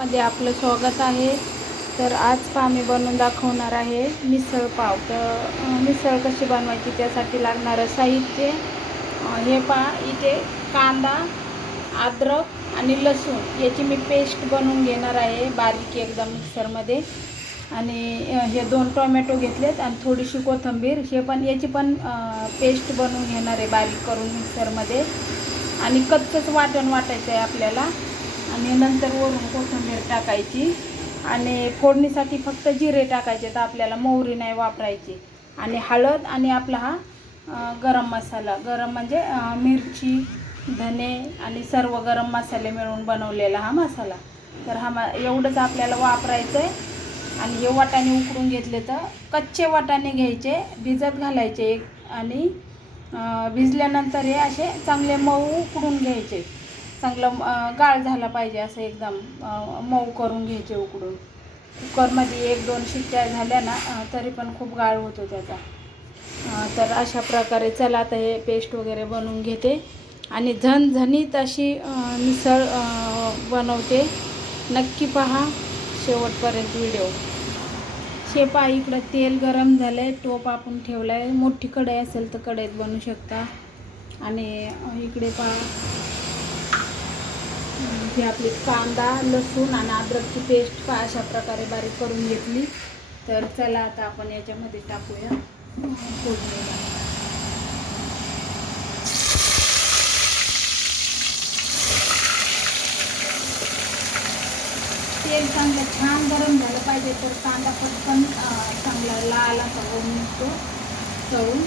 चॅनलमध्ये आपलं स्वागत आहे. तर आज पहा मी बनवून दाखवणार आहे मिसळ पाव. तर मिसळ कशी बनवायची त्यासाठी लागणारं साहित्य हे पहा इथे कांदा अद्रक आणि लसूण याची मी पेस्ट बनवून घेणार आहे बारीक एकदम मिक्सरमध्ये. आणि हे दोन टोमॅटो घेतलेत आणि थोडीशी कोथिंबीर हे पण याची पण पेस्ट बनवून घेणार आहे बारीक करून मिक्सरमध्ये. आणि कच्चंच वाटण वाटायचं आहे आपल्याला. आणि नंतर वरून कोथिंबीर टाकायची आणि फोडणीसाठी फक्त जिरे टाकायचे तर आपल्याला मोहरी नाही वापरायची. आणि हळद आणि आपला हा गरम मसाला गरम म्हणजे मिरची धने आणि सर्व गरम मसाले मिळून बनवलेला हा मसाला. तर हा म एवढंच आपल्याला वापरायचं आहे आणि हे वाटाणे उकडून घेतले तर कच्चे वाटाणे घ्यायचे भिजत घालायचे एक आणि भिजल्यानंतर हे असे चांगले मऊ उकडून घ्यायचे. चांगलं गाळ झाला पाहिजे असं एकदम मऊ करून घ्यायचे उकडून. कुकरमध्ये एक दोन शिट्ट्या झाल्या ना तरी पण खूप गाळ होतो त्याचा. तर अशा प्रकारे चला आता हे पेस्ट वगैरे बनवून घेते. आणि झणझणीत अशी मिसळ बनवते. नक्की पहा शेवटपर्यंत व्हिडिओ. शेपा इकडं तेल गरम झालं आहे टोप आपण ठेवला आहे मोठी कढई असेल तर कढईत बनवू शकता. आणि इकडे पहा. हे आपली कांदा लसूण आणि अद्रकची पेस्ट का अशा प्रकारे बारीक करून घेतली. तर चला आता आपण याच्यामध्ये टाकूया. फोडणीला तेल चांगलं छान गरम झालं पाहिजे तर कांदा पटकन चांगला लाल असा होऊन निघतो तळून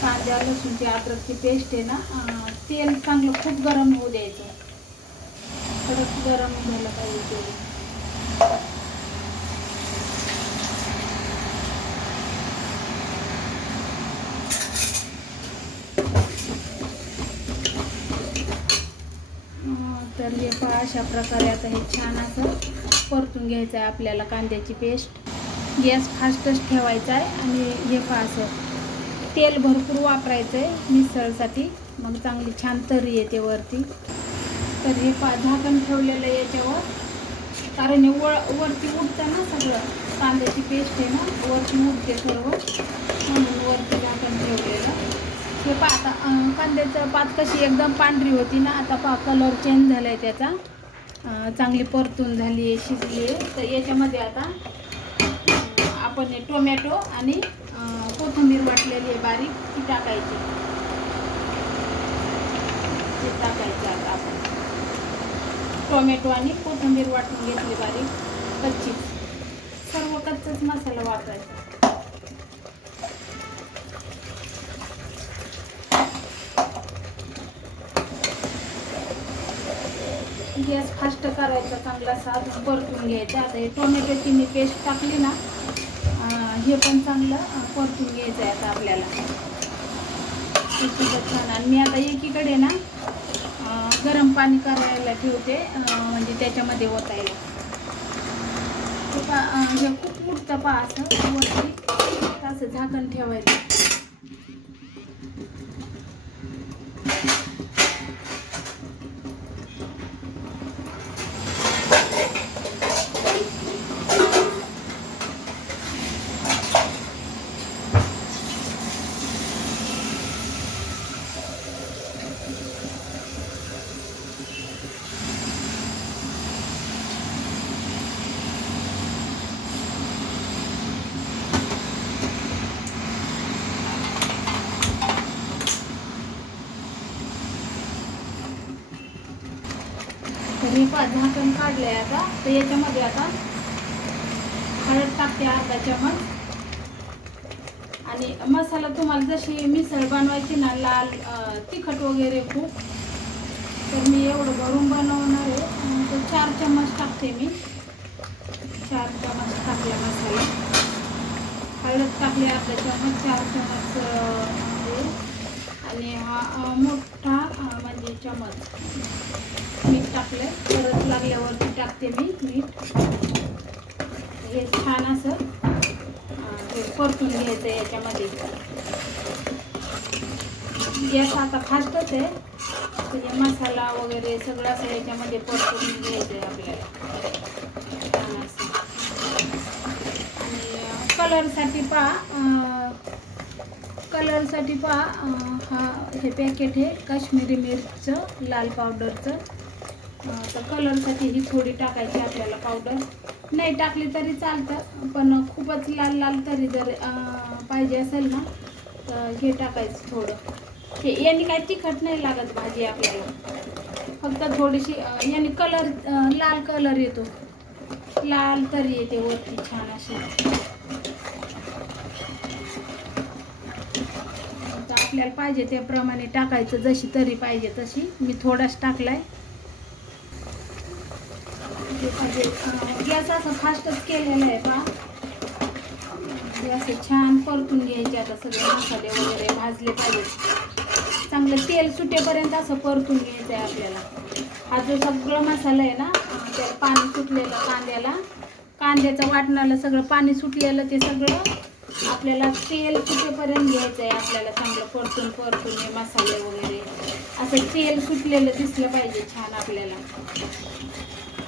कांद्या लसूणची अद्रकची पेस्ट आहे ना तेल चांगलं खूप गरम होऊ द्यायचं. कडक गरम झालं पाहिजे तेल. तर हे पहा अशा प्रकारे आता हे छान असं परतून घ्यायचं आहे आपल्याला कांद्याची पेस्ट गॅस फास्टच ठेवायचा आहे आणि हे पहा असं. तेल भरपूर वापरायचं आहे मिसळसाठी. मग चांगली छान तरी येते वरती. तर हे पा झाकण ठेवलेलं आहे याच्यावर. कारण हे वळ वरती उठतं ना सगळं कांद्याची पेस्ट आहे ना वरती उठते सर्व. म्हणून वरती झाकण ठेवलेलं. हे पा आता कांद्याचं पात कशी एकदम पांढरी होती ना आता पा कलर चेंज झाला आहे त्याचा चांगली परतून झाली आहे शिजली आहे. तर याच्यामध्ये आता आपण हे टोमॅटो आणि कोथिंबीर वाटलेली आहे बारीक ती टाकायची. ती टाकायची आता आपण. टोमॅटो आणि कोथिंबीर वाटून घेतली बारीक कच्ची. सर्व कच्चाच मसाला वापरायचा. गॅस फास्ट करायचा चांगला साध परतून घ्यायचा. आता हे टोमॅटोची मी पेस्ट टाकली ना हे पण चांगलं परतून घ्यायचं आहे आता आपल्याला? छान. आणि मी आता एकीकडे ना गरम पाणी करायला ठेवते म्हणजे त्याच्यामध्ये ओतायला. हे पा हे खूप उडतं पा असं वरती. असं झाकण ठेवायचं तर हे पहा झाकण आहे आता. तर याच्यामध्ये आता हळद टाकते अर्धा चमच आणि मसाला तुम्हाला जशी मिसळ बनवायची ना लाल तिखट वगैरे खूप तर मी एवढं भरून बनवणार आहे. तर चार चमच टाकते मी. चार चमच टाकला मसाला. हळद टाकली अर्धा चमच चार चमच आणि हा मोठा म्हणजे चमच. मीठ टाकलं परत लागल्यावरती टाकते मी मीठ. हे छान असं हे परतून घ्यायचं याच्यामध्ये. गॅस आता फास्टच आहे. म्हणजे मसाला वगैरे सगळं असं याच्यामध्ये परतून घ्यायचं आहे आपल्याला. छान असं. आणि कलरसाठी पहा कलरसाठी पहा हा हे पॅकेट आहे काश्मीरी मिरचं लाल पावडरचं तर कलरसाठी ही थोडी टाकायची आपल्याला पावडर नाही टाकली तरी चालतं पण खूपच लाल लाल तरी जर पाहिजे असेल ना तर हे टाकायचं थोडं. हे याने काही तिखट नाही लागत भाजी आपल्याला. फक्त थोडीशी याने कलर लाल कलर येतो. लाल तरी येते वरती छान अशी. आपल्याला पाहिजे त्याप्रमाणे टाकायचं जशी तरी पाहिजे तशी. मी थोडाच टाकलाय. ते पाहिजे गॅस असं फास्टच केलेलं आहे पहा. हे असे छान परतून घ्यायचे आता सगळे मसाले वगैरे भाजले पाहिजेत चांगलं तेल सुटेपर्यंत असं परतून घ्यायचं आहे आपल्याला. हा जो सगळं मसाला आहे ना त्याला पाणी सुटलेलं कांद्याला. कांद्याचं वाटणाला सगळं पाणी सुटलेलं ते सगळं आपल्याला तेल कुठेपर्यंत घ्यायचं आहे? आपल्याला चांगलं परतून परतून हे मसाले वगैरे. असं तेल सुटलेलं दिसलं पाहिजे छान आपल्याला.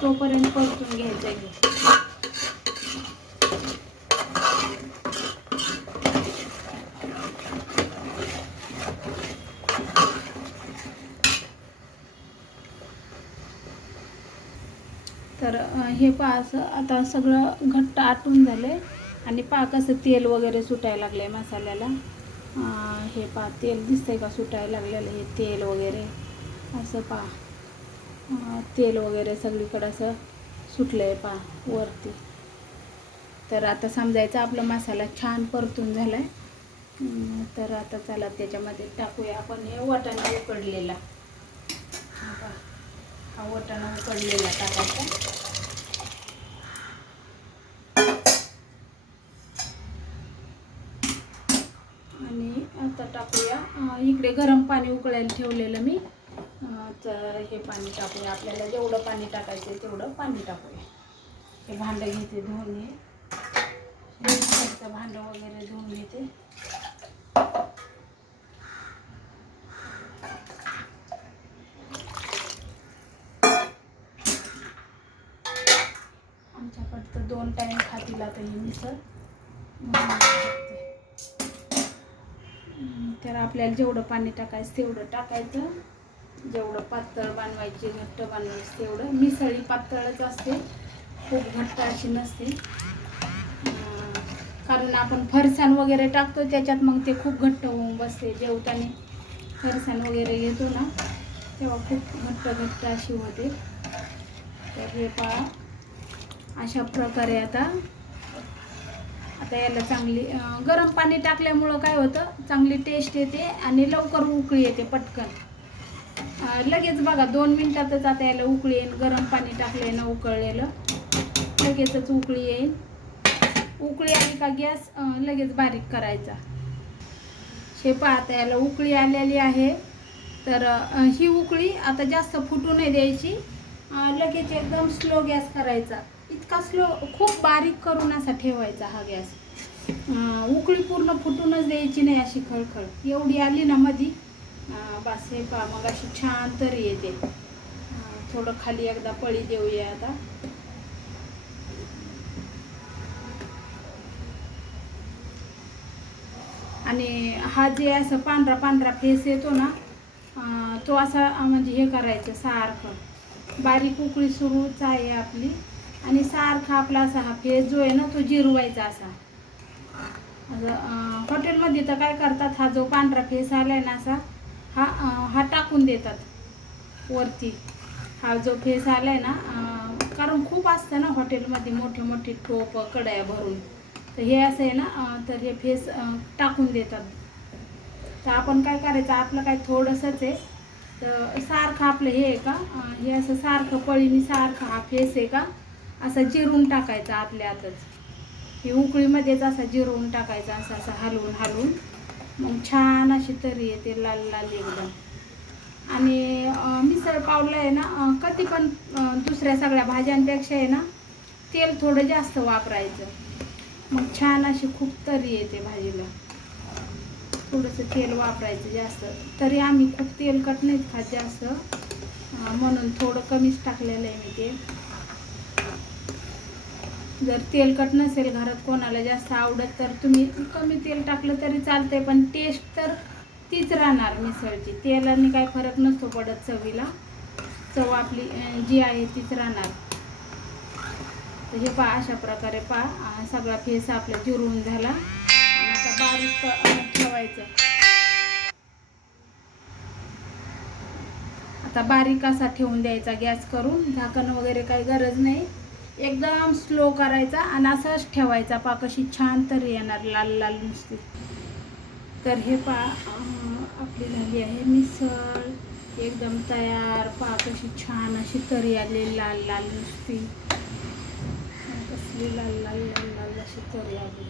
तोपर्यंत परतून घ्यायचं आहे. तर हे पहा असं आता सगळं घट्ट आटून झाले आणि पहा कसं तेल वगैरे सुटायला लागलं आहे मसाल्याला हे पहा तेल दिसतंय का सुटायला लागलेलं हे तेल वगैरे. असं पहा. तेल वगैरे सगळीकडं असं सुटलं आहे पहा वरती. तर आता समजायचं आपला मसाला छान परतून झाला आहे तर आता चला त्याच्यामध्ये टाकूया आपण. हे वाटाणा उकडलेला. हा पहा. हा वाटाणा उकडलेला टाकायचा. टाकूया. इकडे गरम पाणी उकळायला ठेवलेलं मी. तर हे पाणी टाकूया. आपल्याला जेवढं पाणी टाकायचं आहे तेवढं पाणी टाकूया. हे भांडं घेते धुवून घे भांडं वगैरे धुवून घेते. आमच्याकडं तर दोन टाईम खातील आता ही मिसळ. तर आपल्याला जेवढं पाणी टाकायचं तेवढं टाकायचं. जेवढं पातळ बनवायचे घट्ट बनवायची तेवढं. मिसळी पातळच असते. खूप घट्ट अशी नसते. कारण आपण फरसाण वगैरे टाकतो त्याच्यात मग ते खूप घट्ट होऊन बसते जेवताना. फरसाण वगैरे घेतो ना तेव्हा खूप घट्ट घट्ट अशी होते. तर हे पहा. अशा प्रकारे आता आता याला चांगली गरम पाणी टाकल्यामुळं काय होतं चांगली टेस्ट येते आणि लवकर उकळी येते पटकन. लगेच बघा दोन मिनटातच आता याला उकळी येईल गरम पाणी टाकले ना उकळलेलं लगेचच उकळी येईल. उकळी आली का गॅस लगेच बारीक करायचा. शेपा आता याला उकळी आलेली आहे. तर ही उकळी आता जास्त फुटू नाही द्यायची. लगेच एकदम स्लो गॅस करायचा. इतका स्लो खूप बारीक करून असा ठेवायचा हा गॅस. उकळी पूर्ण फुटूनच द्यायची नाही अशी खळखळ. एवढी आली ना मधी बास बस हे पा मग अशी छान तरी येते. थोडं खाली एकदा पळी देऊया आता. आणि हा जे असं पांढरा पांढरा फेस येतो ना तो असा म्हणजे हे करायचं सारखं. बारीक उकळी सुरूच आहे आपली. आणि सारखा आपला असा हा फेस जो आहे ना तो जिरवायचा असा. हॉटेलमध्ये तर काय करतात हा जो पांढरा फेस आला आहे ना असा हा हा टाकून देतात वरती. हा जो फेस आला आहे ना कारण खूप असतं ना हॉटेलमध्ये मोठे मोठे टोप कड्या भरून. तर हे असं आहे ना तर हे फेस टाकून देतात. तर आपण काय करायचं आपलं काय थोडंसंच आहे. तर सारखं आपलं हे आहे का हे असं सारखं पळीने सारखं हा फेस आहे का असं जिरून टाकायचा आपल्या आतच हे उकळीमध्येच असा जिरवून टाकायचा असं असं हलवून हलवून. मग छान अशी तरी येते लाल लाल एकदम. आणि मिसळ पावलं आहे ना कधी पण दुसऱ्या सगळ्या भाज्यांपेक्षा आहे ना तेल थोडं जास्त वापरायचं. मग छान अशी खूप तरी येते भाजीला. थोडंसं तेल वापरायचं जास्त. तरी आम्ही खूप तेलकट नाहीत खात जास्त. म्हणून थोडं कमीच टाकलेलं आहे मी ते जर तेलकट नसेल घरात कोणाला जास्त आवडत तर तुम्ही कमी तेल टाकलं तरी चालतंय पण टेस्ट तर तीच राहणार मिसळची. तेलाने काय फरक नसतो पडत चवीला. चव आपली जी आहे तीच राहणार. तर हे पहा अशा प्रकारे पहा सगळा फेस आपला जिरवून झाला. आणि आता बारीक ठेवायचं. आता बारीक असा ठेवून द्यायचा गॅस करून. झाकण वगैरे काही गरज नाही. एकदम स्लो करायचा आणि असाच ठेवायचा. पा कशी छान तरी येणार लाल लाल नुसती. तर हे पा आपली झाली आहे मिसळ. एकदम तयार. पा कशी छान अशी तरी आली लाल लाल नुसती. कसली लाल लाल लाल लाल अशी तरी आली.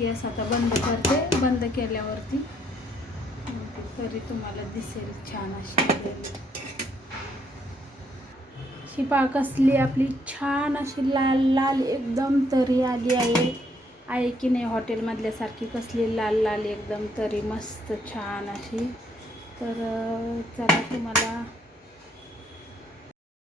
गॅस आता बंद करते. बंद केल्यावरती. तरी तुम्हाला दिसेल छान अशी आलेली. शिपा कसली आपली छान अशी लाल लाल एकदम तरी आली आहे आहे की नाही हॉटेलमधल्यासारखी कसली लाल लाल एकदम तरी मस्त छान अशी तर चला तुम्हाला